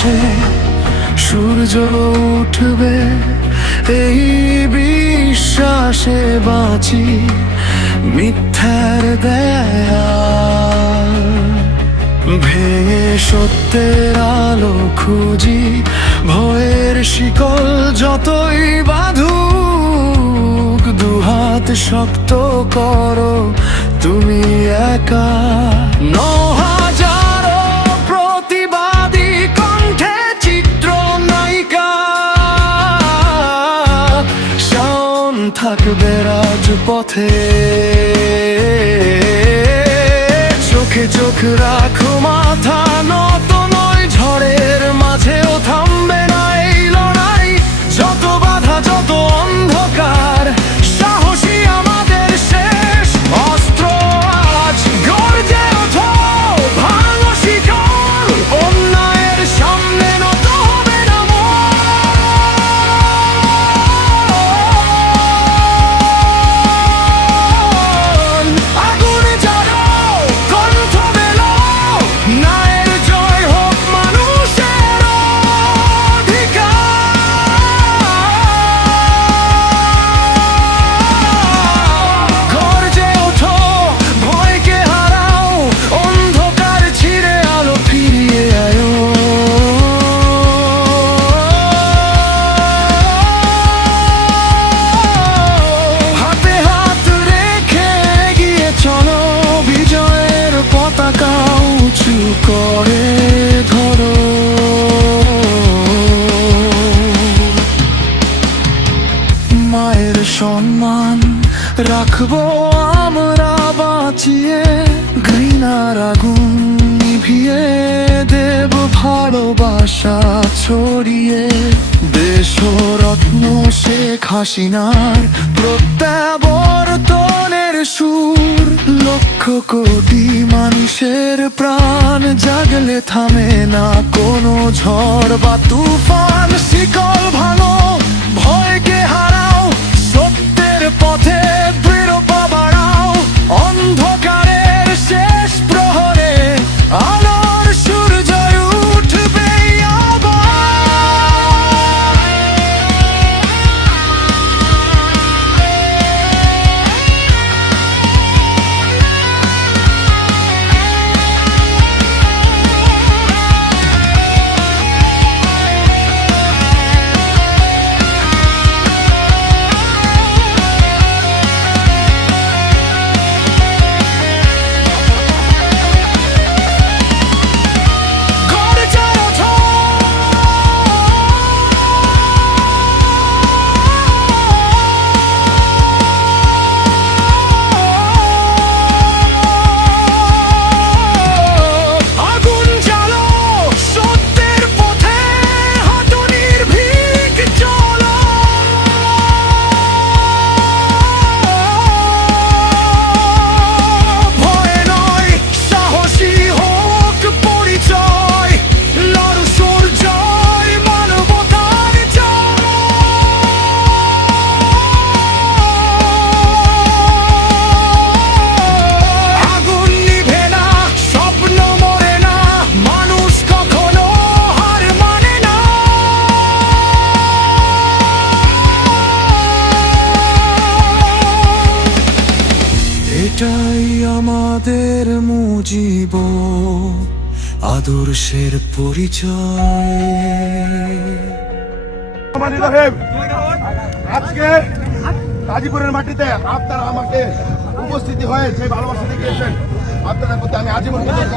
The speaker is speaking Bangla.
আকাশে সূর্য উঠবে, এই বিশ্বাসে বাঁচি মিথ্যার দেয়াল ভেঙে সত্যের আলো খুঁজি। ভয়ের শিকল যতই বাঁধুক, দুহাত শক্ত করো তুমি একা। ৯,০০০ প্রতিবাদী কণ্ঠে চিত্র নায়িকা, শাওন থাকবে রাজপথে। চোখে চোখ রাখো, মাথা নত নয়, ঝড়ের মাঝেও থামবে না এই লড়াই। যত বাধা যত অন্ধকার, সাহসী আমাদের শেষ অস্ত্র আজ। গর্জে ওঠো, ভাঙো শিকল, অন্যায়ের সামনে নত হবে না মন। আগুন জ্বালো, কণ্ঠ মেলো, ন্যায়ের জয় হোক মানুষের অধিকার। গর্জে ওঠো, ভয়কে হারাও, অন্ধকার ছিঁড়ে আলো ফিরিয়ে আয়ো। হাতে হাত রেখে এগিয়ে চলো, বিজয়ের পতাকা উঁচু করে ধরো। মায়ের সম্মান রাখবো আমরা বাঁচিয়ে, ঘৃণার আগুন নিভিয়ে দেব ভালোবাসা ছড়িয়ে। দেশরত্ন শেখ হাসিনার প্রত্যাবর্তনের সুর, লক্ষ কোটি মানুষের প্রাণ জাগলে থামে না কোনো ঝড় বা তুফান। শিকল ভাঙো, ভয়কে হারাও, সত্যের পথে দৃঢ় পা বাড়াও। অন্ধকারের শেষ প্রহরে আলোর সূর্য উঠবে এটাই আমাদের মুজিব আদর্শের পরিচয়। আজকে গাজীপুরের মাটিতে আপনারা আমাকে উপস্থিতি হয়ে যে ভালোবাসা দেখিয়েছেন, আপনাদের প্রতি আমি আজীবন কৃতজ্ঞ।